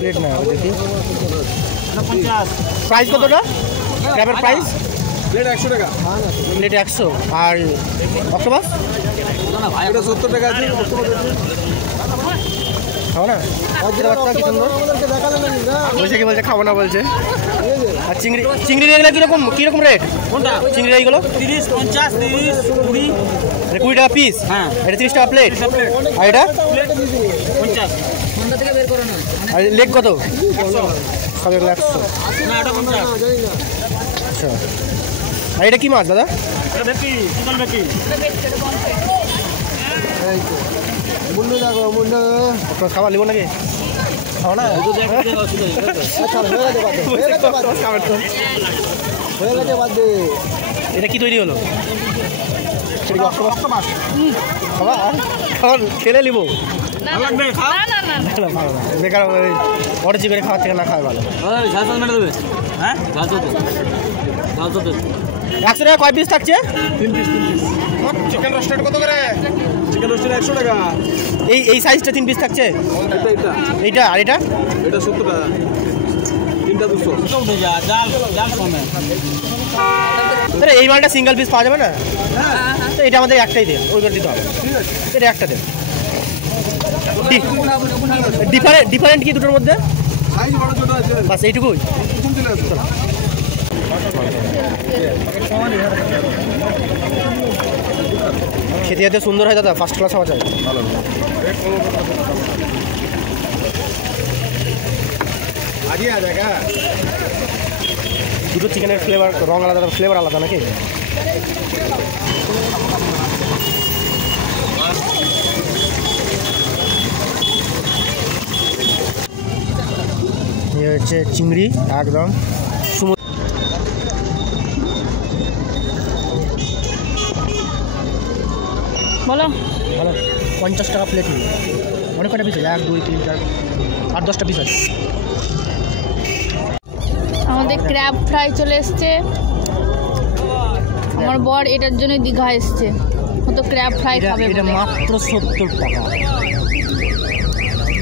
Plate না দেখি price কতটা ক্র্যাবের প্রাইস? প্লেট 100 টাকা। প্লেট 100। আর অক্টোপাস? এটা 70 টাকা আছে। খাও না বাচ্চা কি সুন্দর বলছে, কি বলছে খাবো না বলছে। আর চিংড়ি চিংড়ি এগুলো কীরকম রেট? কোনটা চিংড়ি এইগুলো? 30, 50, 30, 20, 20 টাকা পিস। হ্যাঁ, এটা 30 টাকা প্লেট। আর এটা 50। আর লেগ কত? সব এগুলো 100। আচ্ছা, আর এটা কি মাছ দাদা? খাবার নেবো নাকি? খাও না এটা কি তৈরি হলো? খাবার খেলে নিবো বেকার অর্জি করে খাওয়ার থেকে না খাওয়া ভালো। 100 টাকা কয় পিস থাকছে? 3 পিস। চিকেন রোস্টেড কত করে? চিকেন রোস্টেড 100 টাকা। এই সাইজটা 3 পিস থাকছে? এইটা আর এটা 70 টাকা। 3টা 200। এই মালটা সিঙ্গেল পিস পাওয়া যাবে না? তো এটা আমাদের একটাই দে, ওইবার দিতে হবে। এটা একটা দে। ডিফারেন্ট কি দুটোর মধ্যে? সাইজ বড় ছোট আছে বাস এইটুকুই। খেতে যেতে সুন্দর হয় দাদা, ফার্স্ট ক্লাস হওয়া চাই। ভালো দুটো চিকেনের ফ্লেভার রং আলাদা, ফ্লেভার আলাদা নাকি? এ হচ্ছে চিংড়ি একদম বলো ভালো। 50 টাকা প্লেট নিই। অনেক কটা পিস আছে? 1, 2, 3, 4, 8, 10টা পিস আছে। আমাদের ক্র্যাব ফ্রাই চলে এসছে। আমার বর এটার জন্য দীঘা এসছে, ও তো ক্র্যাব ফ্রাই খাবে। এটা মাত্র 70 টাকা।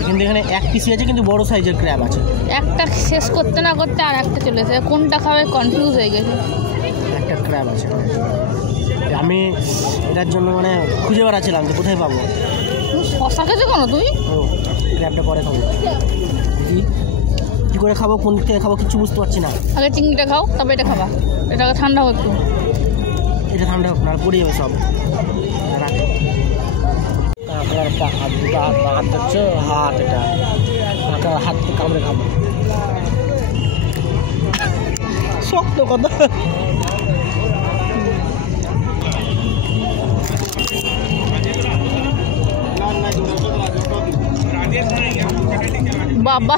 কিন্তু এখানে এক পিসই আছে, কিন্তু বড় সাইজের ক্র্যাব আছে। একটা শেষ করতে না করতে আর একটা চলে এসেছে, কোনটা খাবে কনফিউজ হয়ে গেছে। একটা ক্র্যাব আছে, আমি এটার জন্য মানে খুঁজে বেড়াচ্ছিলাম যে কোথায় পাবো। শশা খেতে কেন তুমি? ও ক্র্যাবটা পরে খাবো। কী করে খাবো, কোন থেকে খাবো কিছু বুঝতে পারছি না। আগে চিংড়িটা খাও, তবে এটা খাবা। এটাকে ঠান্ডা হোক একটু। এটা ঠান্ডা হোক না, পড়ে যাবে সব। রাখে আপনার দুটো হাত ধরছে, হাত এটা হাত কামড়ে খাবো। শক্ত কথা। বাবা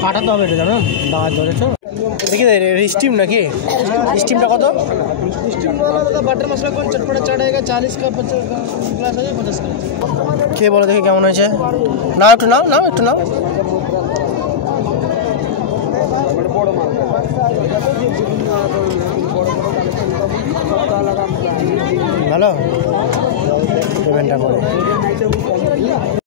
ফাটাতে হবে এটা, জানো দাঁড় ধরেছো দেখি। স্টিম নাকি? স্টিমটা কত? বাটার মশলা কোন চটপটা চাটেगा 40 का 50 ग्लास है 50 का। কে বলো দেখি কেমন হয়েছে? নাও একটু নাও একটু নাও। ভালো পেমেন্টটা করে।